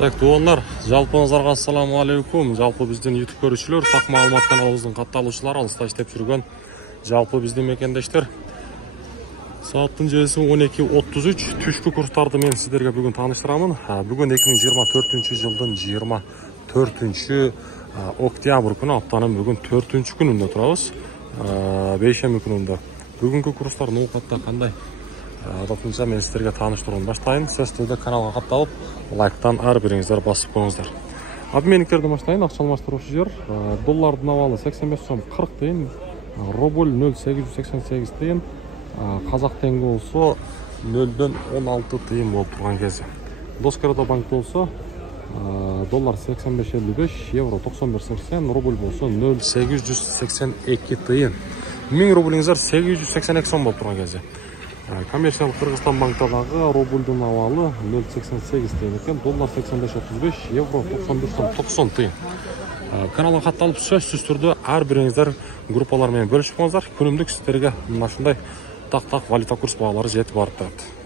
Так, туғандар, жалпыңыздарга ассаламу алейкум. Жалпы биздин YouTube көрүүчүлөр, так маалымат каналыбыздын катталуучулары, алыста иштеп жүргөн жалпы биздин мекендештер. Сааттын жээси 12:33. Түшкү курстарды мен сиздерге бүгүн тааныштырамын. Бүгүн 2024-жылдын 24 октябрь күнү, аптанын бүгүн 4 күнүндө турабыз. Бейшемби күнүндө. Бүгүнкү курстар ноокатта кандай? Адатынча мен сиздерге тааныштырууну баштайын. Сөзсүздө каналга катталып, лайктан ар бириңиздер басып коюңуздар. Обменниктерди баштайын. Акча алмаштыруучу жер. Доллардын абалы 85 сом 40 тыйын, рубль 0,888 тыйын, казак теңге болсо 0,16 тыйын болуп турган кези. Доскарада банк болсо доллар 85.55, евро 91.80, рубль болсо 0,882 тыйын. 1000 рублиңиздер 882 сом болуп турган кези. Коммерциялык Кыргызстан банктагы рубльдун абалы 0,88 тыйын экен, доллар 85.35, евро 91.90 тыйын. Каналга катталып, сөзсүз түрдө ар бириңиздер группалар менен бөлүшүп коюңуздар. Күнүмдүк сиздерге мына ушундай так валюта курс баалары жетип барып турат.